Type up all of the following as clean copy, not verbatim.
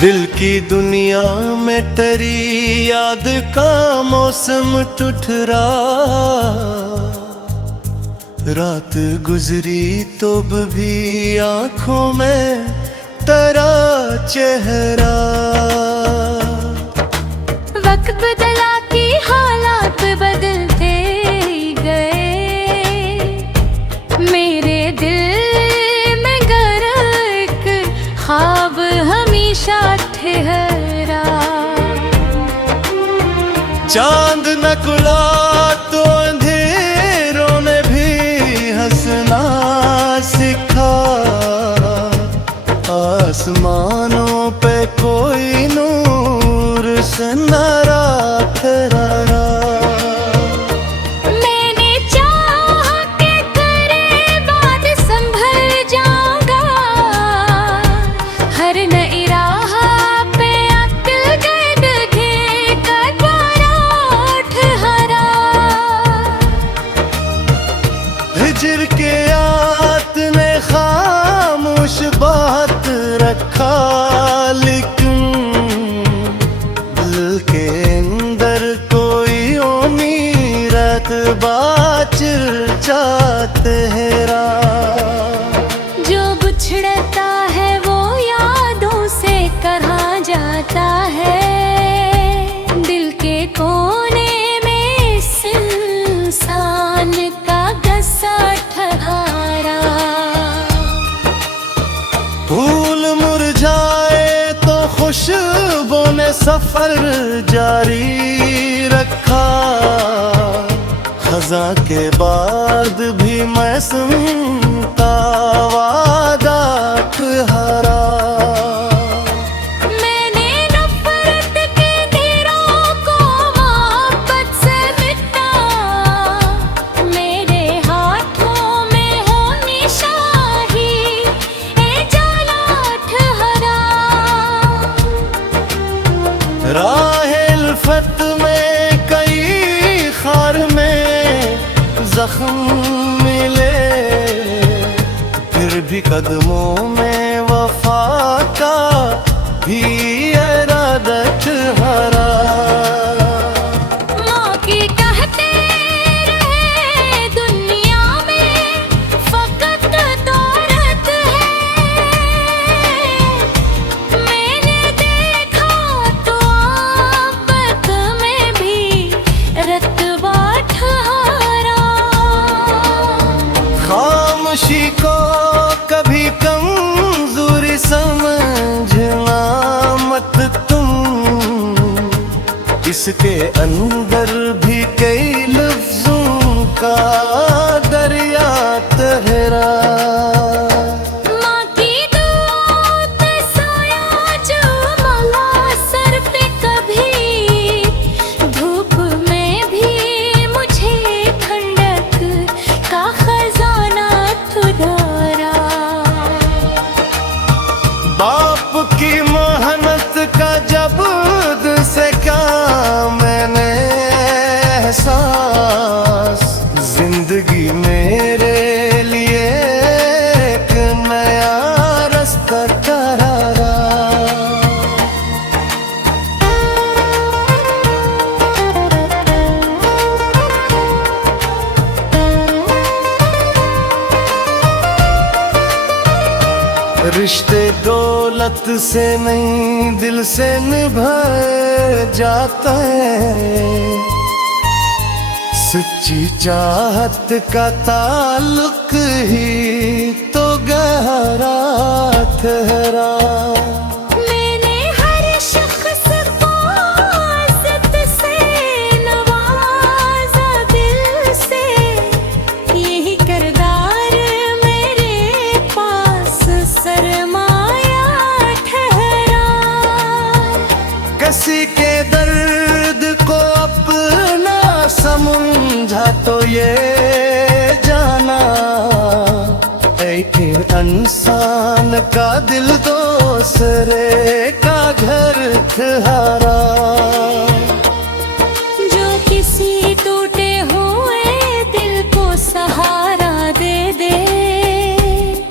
दिल की दुनिया में तेरी याद का मौसम ठुठरा, रात गुजरी तो भी आंखों में तेरा चेहरा। वक्त बदला कि हालात बदलते गए, मेरे दिल में गर एक ख्वाब हमेशा ठहरा। चांद न खुला तो अंधेरों ने भी हंसना सीखा, आसमानों पे कोई नूर से न रात रहा। मैंने चाहा कि तेरे बाद संभल जाऊंगा, हर नई राह पे अक्ल गर्द के कटवारा ठहरा। हिजर के आत ने खामोश बात रखा, लेकिन दिल के अंदर कोई उम्मीद बाच तेरा। जो बिछड़ता है वो यादों से कहाँ जाता है, दिल के कोने में इस इंसान का गस्सा ठहरा। फूल मुरझाए तो खुशबू ने सफर जारी रखा, खज़ां के बाद भी मौसम का वादा ठहरा। मैंने नफरत के तीरों को मोहब्बत से मिटा, मेरे हाथों में हो निशाही ए जाला ठहरा। राहे उल्फत में कई खार में जख्म मिले, फिर भी कदमों में वफा का भी इरादा ठहरा। मौके कहते रहे दुनिया में फकत दौलत है, मैंने देखा तो आफत में भी रतबा ठहरा। खामोशी को कभी कमजोरी समझना मत तुम, इसके अंदर भी कई लफ्जों का दरिया तहरा। माँ की दूध पे सोया जो मला सर पे, कभी धूप में भी मुझे ठंडक का खजाना ठुरा। बाप की मेहनत का जब दिल से क्या मैंने एहसास, जिंदगी मेरे लिए एक नया रास्ता ठहरा। रिश्ते दौलत से नहीं दिल से निभाए जाते हैं, सच्ची चाहत का ताल्लुक ही तो गहरा ठहरा। मैंने हर शख्स को इज्जत से नवाजा दिल से, यही किरदार मेरे पास सरमाया ठहरा। किसी के दर्द को अपना समझा तो ये जाना, एक इंसान का दिल दूसरे का घर ठहरा। जो किसी टूटे हुए दिल को सहारा दे दे,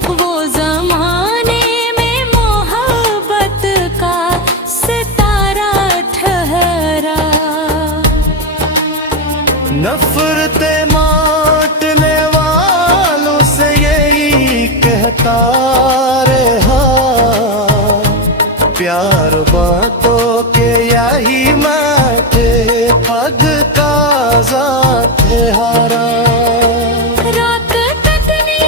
वो जमाने में मोहब्बत का हटा रहा, प्यार बातों के यही माथे पग का ज़ात हारा। रात कटनी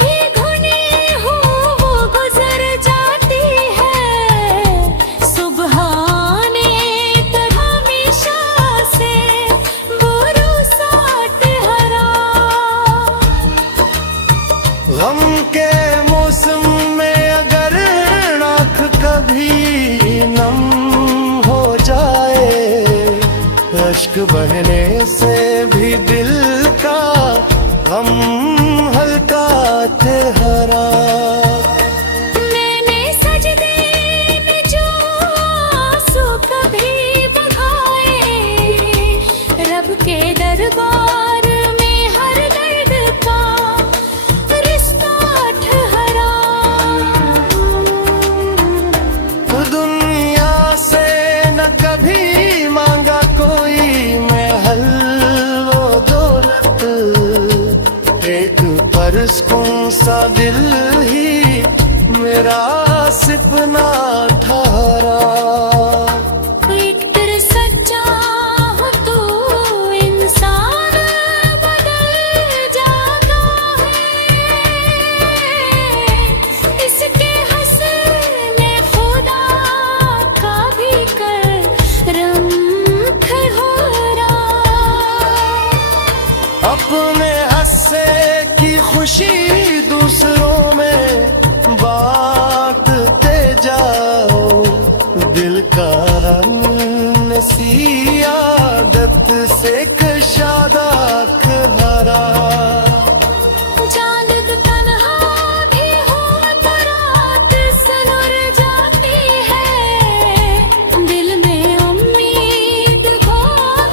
भी घुनी हो वो गुजर जाती है, सुबह आने तक हमेशा से बुरू साथ हरा। गम के मौसम में अगर आँख कभी नम हो जाए, अश्क बहने से भी दिल का गम हल्का ठहरा। मैंने सजदे में जो आंसू कभी बहाए, रब के दरबार में हर दर्द का रिश्ता ठहरा। दुनिया से न कभी मांगा कोई महल वो दौलत, एक परस्कून सा दिल ही मेरा सपना ठहरा। एक तेरे सच्चा हो तू इंसान बदल जाता है, इसके हंसने खुदा का भी करम ठहरा। अपने हंसे की खुशी दूसरों में बांटते जाओ, दिल का रंग सी आदत से कशादाक भरा। जालिद तन्हा भी हो तो रात सनुर जाती है, दिल में उम्मीद हो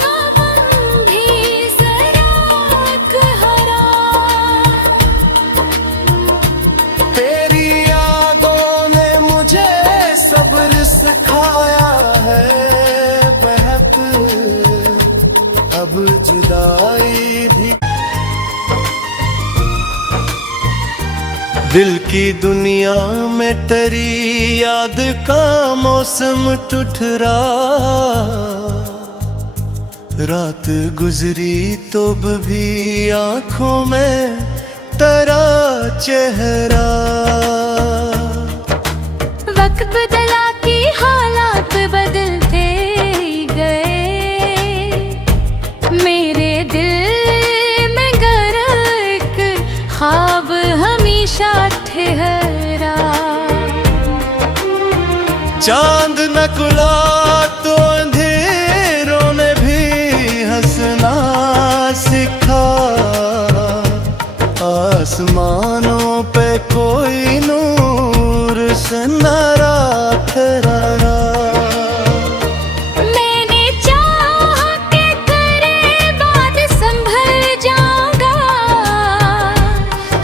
गम भी जरा हरा। तेरी यादों ने मुझे सब्र सिखाया है बहुत, अब जुदाई भी। दिल की दुनिया में तेरी याद का मौसम ठुठरा, रात गुजरी तो भी आंखों में तेरा चेहरा। वक्त बदला कि हालात बदलते ही गए, मेरे दिल में गर एक ख्वाब हमेशा ठहरा। चांद न खुला तो अंधेरों ने भी हंसना सीखा, आसमानों पे कोई नूर से न रात रहा। मैंने चाह के तेरे बाद संभल जाऊंगा,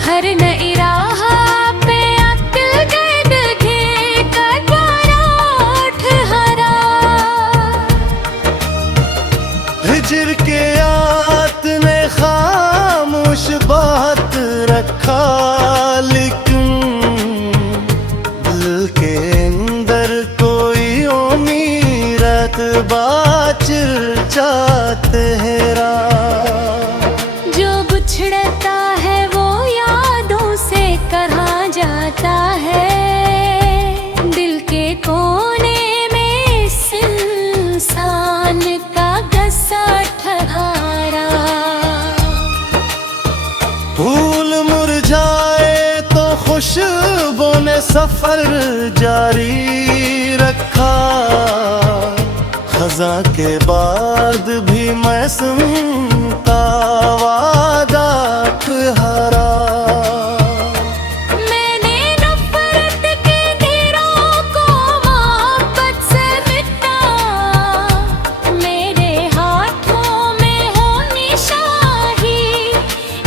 हर नई राह पे अक्ल गर्द घे कर पराठ हरा। हिजर के आत ने खामोश बात रखा, लेकिन दिल के अंदर कोई उम्मीद बाच जाते हेरा। जो बिछड़ता है वो यादों से कहाँ जाता है, दिल के कोने में इस इंसान का गस्सा ठहरा। फूल मुरझाए तो खुशबू ने सफर जारी रखा, खजा के बाद भी मैं सुनता वादा ठहरा। मैंने नफरत के घेरों को मोहब्बत से मिटा, मेरे हाथों में हो निशाही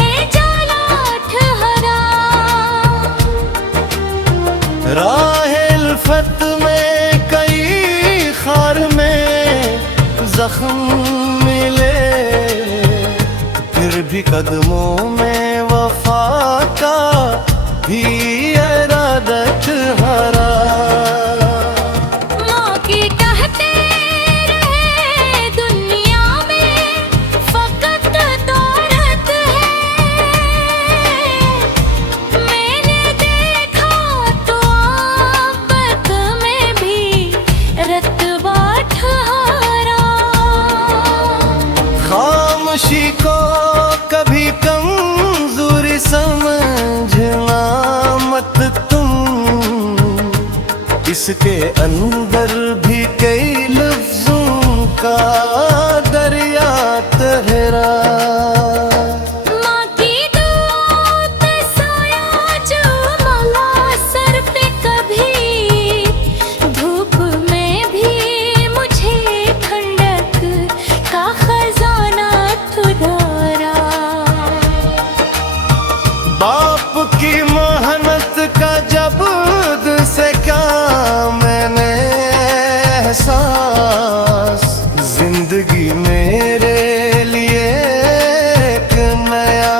ए जाला ठहरा। राह उल्फत में कई खार में जख्म मिले, फिर भी कदमों में वफा का भी इरादत हरा। मौके कहते रहे दुनिया में फकत दौलत है, मैंने देखा तो आफत में भी रतबा ठहरा। खामोशी को कभी कमजोरी समझना मत तुम, इसके अंदर भी कई लफ्जों का दरिया तहरा। माँ की दूत साया जो मला सर पे कभी, धूप में भी मुझे ठंडक का खजाना उधारा। बाप की मेहनत का जब से क्या मैंने एहसास, जिंदगी मेरे लिए एक नया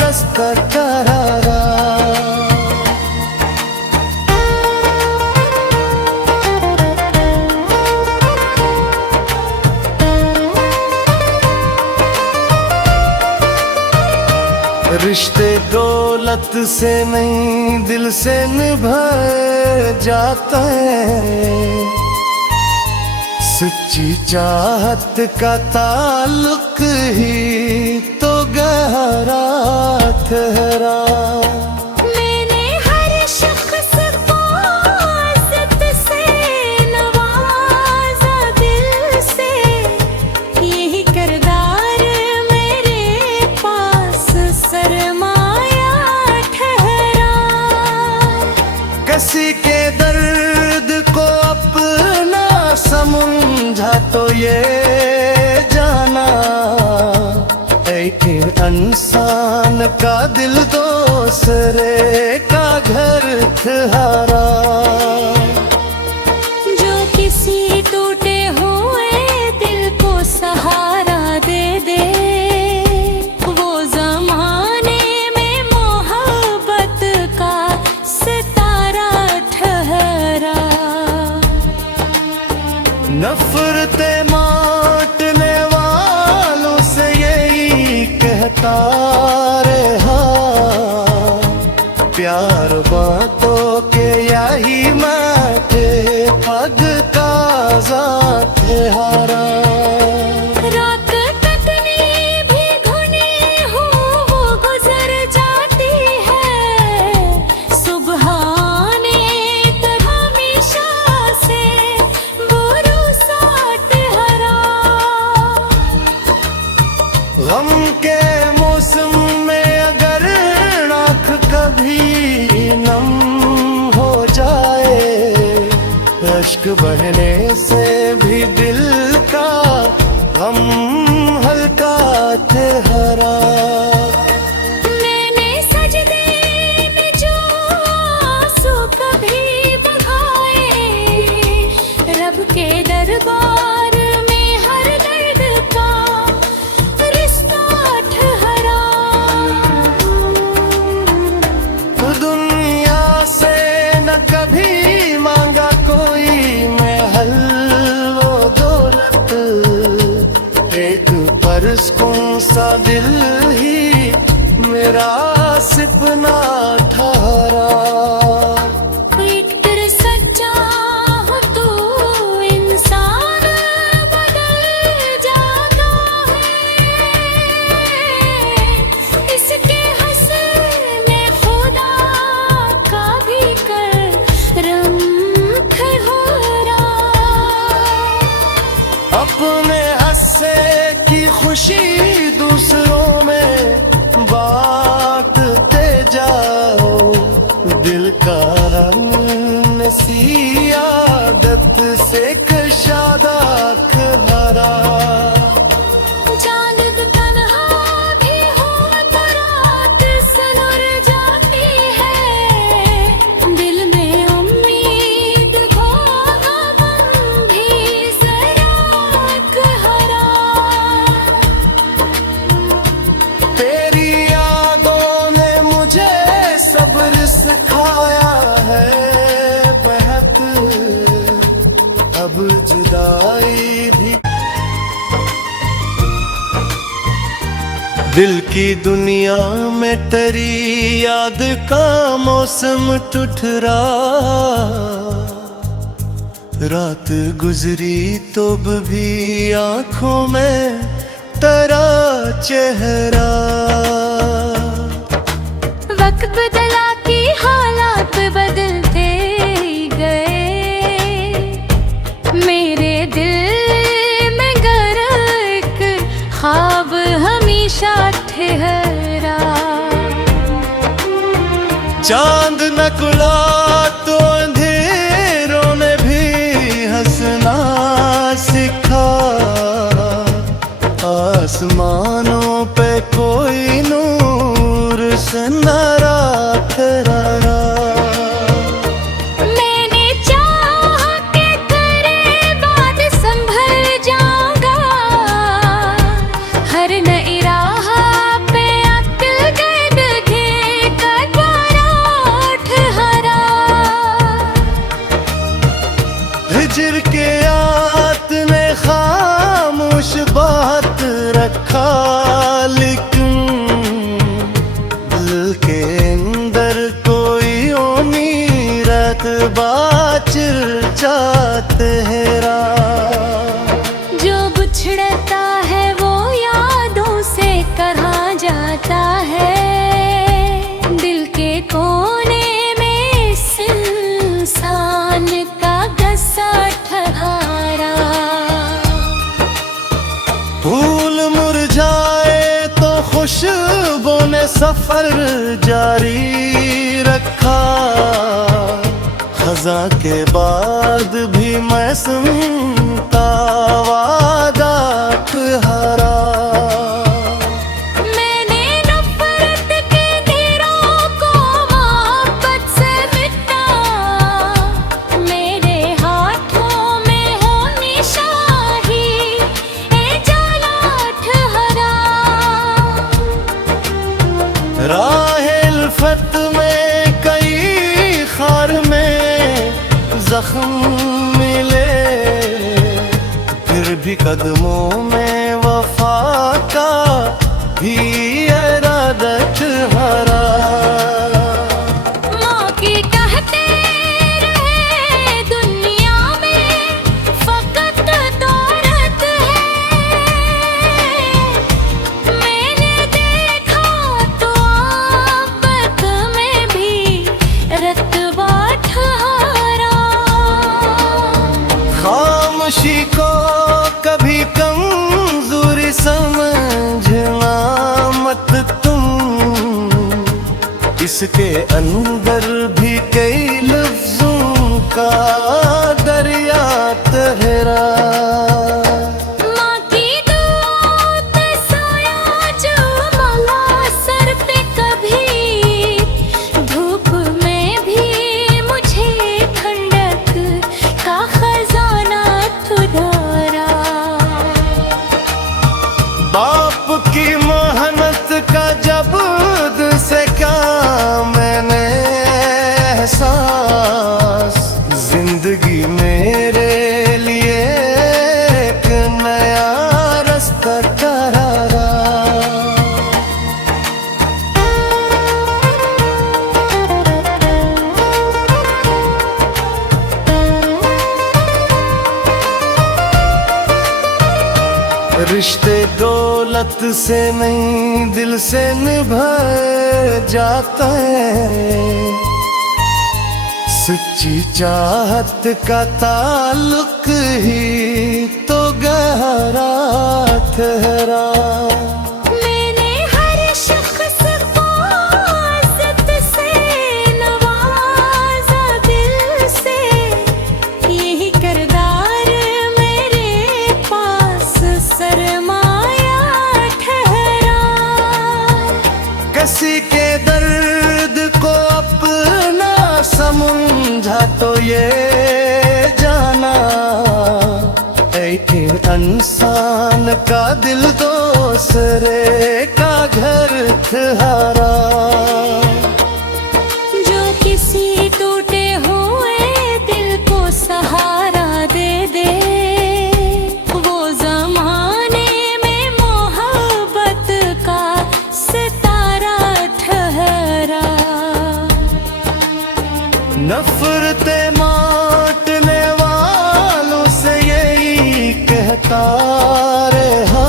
रास्ता ठहरा। रिश्ते दौलत से नहीं दिल से निभाए जाता है, सच्ची चाहत का ताल्लुक ही तो गहरा ठहरा। मैंने हर शख्स को इज्जत से नवाजा दिल से, यही किरदार मेरे पास सरमाया ठहरा। किसी के दर्द को अपना समझा तो ये जाना, एक इंसान का दिल दूसरे का घर ठहरा। जो किसी टूटे हुए दिल को सहारा दे दे, वो जमाने में मोहब्बत का सितारा ठहरा। नफरते माटने वालों से यही कहता रहा, प्यार बातों के यही माटे पग का ज़ात हारा। रात तकनी भी घुनी हो वो गुजर जाती है, सुबह आने तक हमेशा से भरोसा ठहरा। गम के मौसम में अगर आँख कभी नम हो जाए, अश्क बहने से भी दिल का गम हल्का ठहरा। मैंने सजदे में जो आंसू कभी बहाए, रब के दरबार में हर दर्द का रिश्ता ठहरा। दुनिया से न कभी मांगा कोई मैं हल वो दौलत, एक परस्कूं सा दिल ही मेरा सपना ठहरा। एक तेरे सच्चा हो तू इंसान बदल जाता है, इसके हंसने खुदा का भी करम ठहरा। अपने हंसे की खुशी दूसरों में बांटते जाओ, दिल का रंग सी आदत से कशादाक भरा। जालिब तन्हा भी हो तो रात सनुर जाती है, दिल में उम्मीद को गम भी जरा हरा। तेरी यादों ने मुझे सब्र से दिल की दुनिया में तेरी याद का मौसम ठुठरा, रात गुजरी तो भी आंखों में तेरा चेहरा। वक्त बदला कि हालात बदलते गए, मेरे दिल में गर एक ख्वाब हमेशा ठहरा। चांद न खुला तो अंधेरों ने भी हंसना सिखा, आसमानों पे कोई नूर से नारा ठहरा। मैंने चाहा कि तेरे बाद संभल जाऊंगा, हर नई राह पे अक्ल कैद के कर पारा ठहरा। हिजर के आत ने खामोश बात रखा, लेकिन दिल के अंदर कोई उम्मीद बाच चेहरा। जो बिछड़ता है वो यादों से कहाँ जाता है, दिल के कोने में इस इंसान का गस्सा ठहरा। फूल मुरझाए तो खुशबू ने सफर जारी रखा, खज़ां के बाद भी मैं सुनता वादा ठहरा। मैंने नफरत के तीरों को मोहब्बत से मिटा, मेरे हाथों में हो निशाही ए जाला ठहरा। राह उल्फत में कई खार में जख्म मिले, फिर भी कदमों में वफा का भी इरादा ठहरा। मौके कहते रहे दुनिया में फकत दौलत है, मैंने देखा तो आफत में भी रतबा ठहरा। खामोशी को कभी कमजोरी समझना मत तुम, इसके अंदर भी कई लफ्जों का दरिया तहरा। माँ की दुआ पे सोया जो मौला सर पे, कभी धूप में भी मुझे ठंडक का खजाना ठुरा। बाप की मेहनत का जब दिल से क्या मैंने एहसास, जिंदगी मेरे लिए एक नया रास्ता करारा। रिश्ते दौलत से नहीं दिल से निभाए जाता है, सच्ची चाहत का ताल्लुक ही तो गहरा ठहरा। मैंने हर शख्स को इज्जत से नवाजा दिल से, यही किरदार मेरे पास सरमाया ठहरा। किसी के दर्द को अपना समझा तो ये जाना, एक इंसान का दिल दूसरे का घर ठहरा। जो किसी टूटे हुए दिल को सहारा दे दे, वो जमाने में मोहब्बत का नफरते माटने वालों से यही कहता रहा,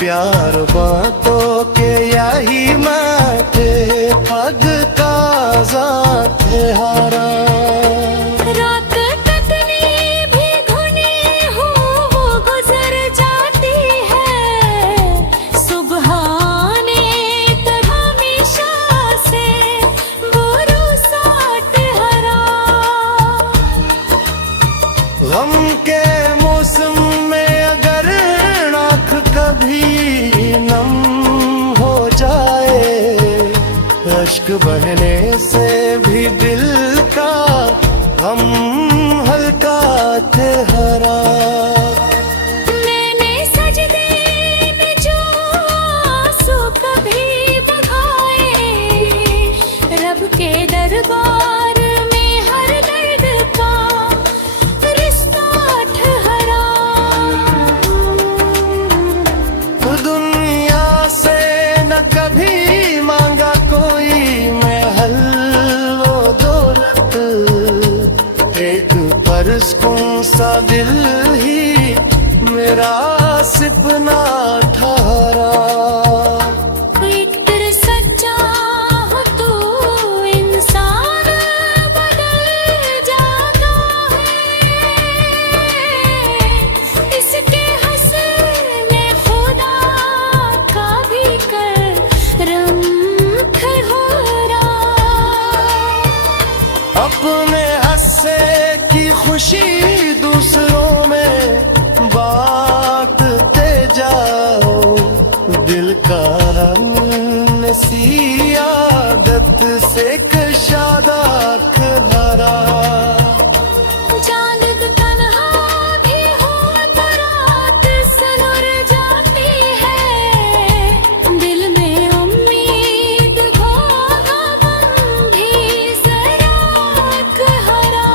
प्यार बातों के यही माटे पग का ज़ात हारा। रात कितनी भी घनी हो वो गुजर जाती है, सुबह आने तक हमेशा से बुरू साथ हरा। गम के मौसम में अगर आँख कभी नम हो जाए, अश्क बहने से भी दिल का हम हल्का ठहरा। मैंने सजदे में जो आंसू कभी बहाए, रब के दरबार में हर दर्द का रिश्ता ठहरा। तो दुनिया से न कभी मांगा कोई महल वो दौलत, एक परस्कून सा दिल ही मेरा सपना ठहरा। एक तेरे सच्चा हो तो इंसान बदल जाता है, इसके हंसने खुदा का भी करम हो रहा। अपने हंसे की खुशी दूसरों में बांटते जाओ, दिल का रंग सी आदत से कशादाक हरा। चांद तन्हा भी हो तो रात सनुर जाती है, दिल में उम्मीद हो गम भी जरा हरा।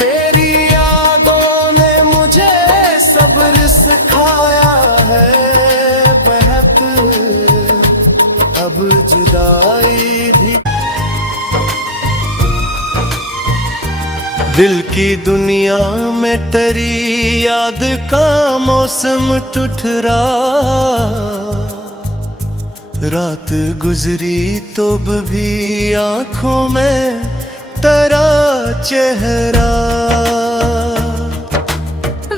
तेरी यादों ने मुझे सब्र सिखाया है बेहद, अब जुदाई भी। दिल की दुनिया में तेरी याद का मौसम ठुठरा, रात गुजरी तो भी आंखों में तेरा चेहरा।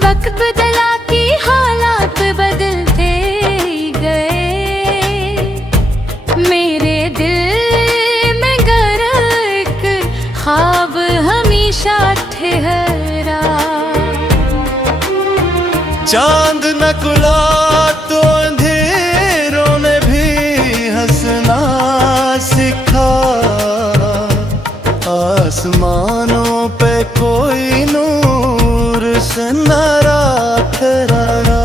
वक्त बदला कि हालात बदलते गए, मेरे दिल में गर एक ख्वाब हमेशा ठहरा। चांद न खुला तो अंधेरों ने भी हंसना सीखा, आसमानों पे कोई नूर से न रात रहा।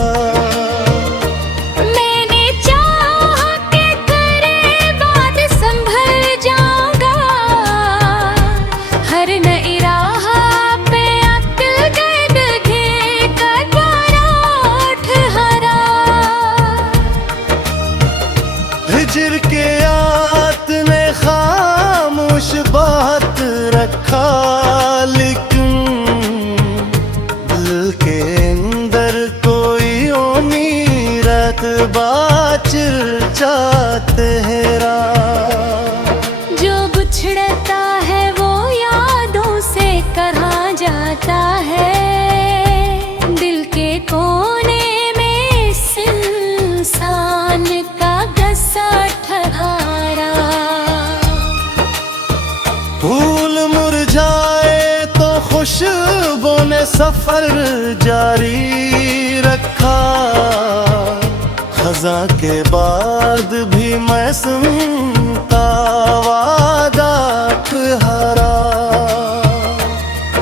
मैंने चाहा कि तेरे बाद संभल जाऊंगा, हर नई राह पे अक्ल गर्द घे कर बारात हरा। हिजर के आत ने खामोश बात रखा, लेकिन दिल के अंदर कोई उम्मीद बाच तेरा। जो बिछड़ता है वो यादों से कहाँ जाता है, दिल के कोने में इस इंसान का गस्सा ठहरा। फूल मुरझाए तो खुशबू ने सफर जारी रखा, खज़ां के बाद भी मैं सुनता वादा ठहरा।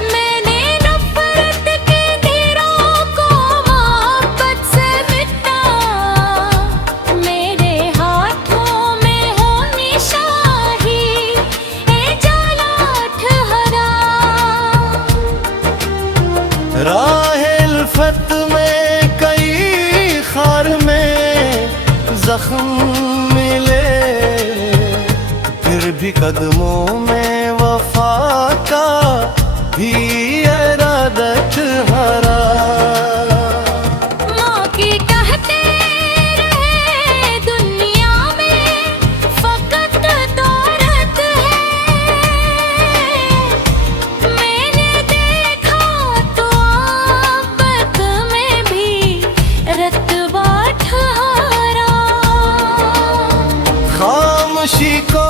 मैंने नफरत के तीरों को मोहब्बत से मिटा, मेरे हाथों में हो निशाही ए जाला ठहरा। राहे उल्फत में कई खार में जख्म मिले, भी कदमों में वफा का भी इरादत हरा। मौके कहते रहे दुनिया में फकत दौलत है, मैंने देखा तो आफत में भी रतबा ठहरा। खामोशी को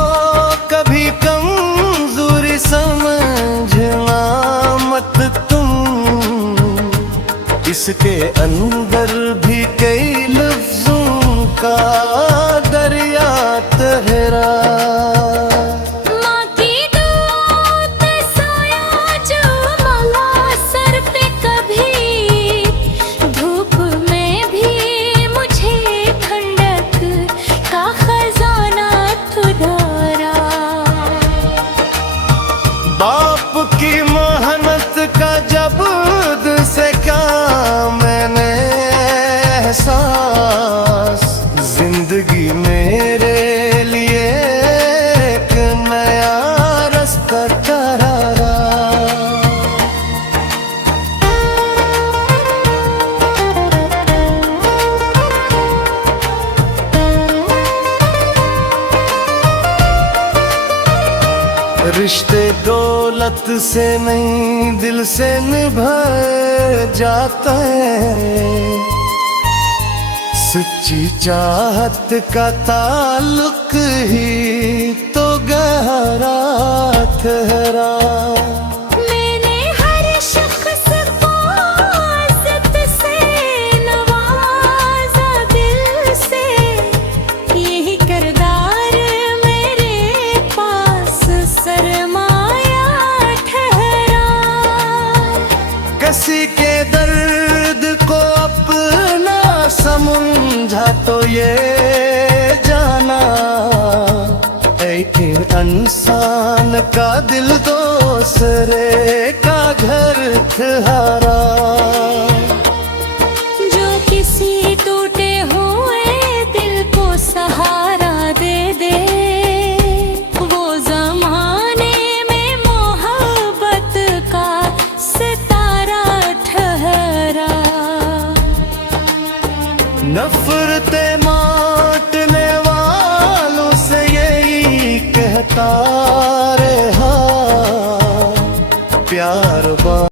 कभी कमजोरी समझना मत तुम, इसके अंदर भी कई लफ्जों का दरिया तहरा। माँ की दूध सोया जो मला सर पे, कभी धूप में भी मुझे ठंडक का खजाना तुधारा। बाप की मेहनत का जब से का मैंने एहसास, जिंदगी मेरे लिए एक नया रास्ता ठहरा। रिश्ते दौलत से नहीं दिल से निभाए जाता है, सच्ची चाहत का ताल्लुक ही तो गहरा ठहरा। मैंने हर शख्स को इज्जत से नवाजा दिल से, यही किरदार मेरे पास सरमाया ठहरा। किसी के दर्द को अपना समझा तो ये जाना, एक इंसान का दिल दूसरे का घर ठहरा। जो किसी टूटे हुए दिल को सहारा दे दे, वो जमाने में मोहब्बत का सितारा ठहरा। नफरतें माट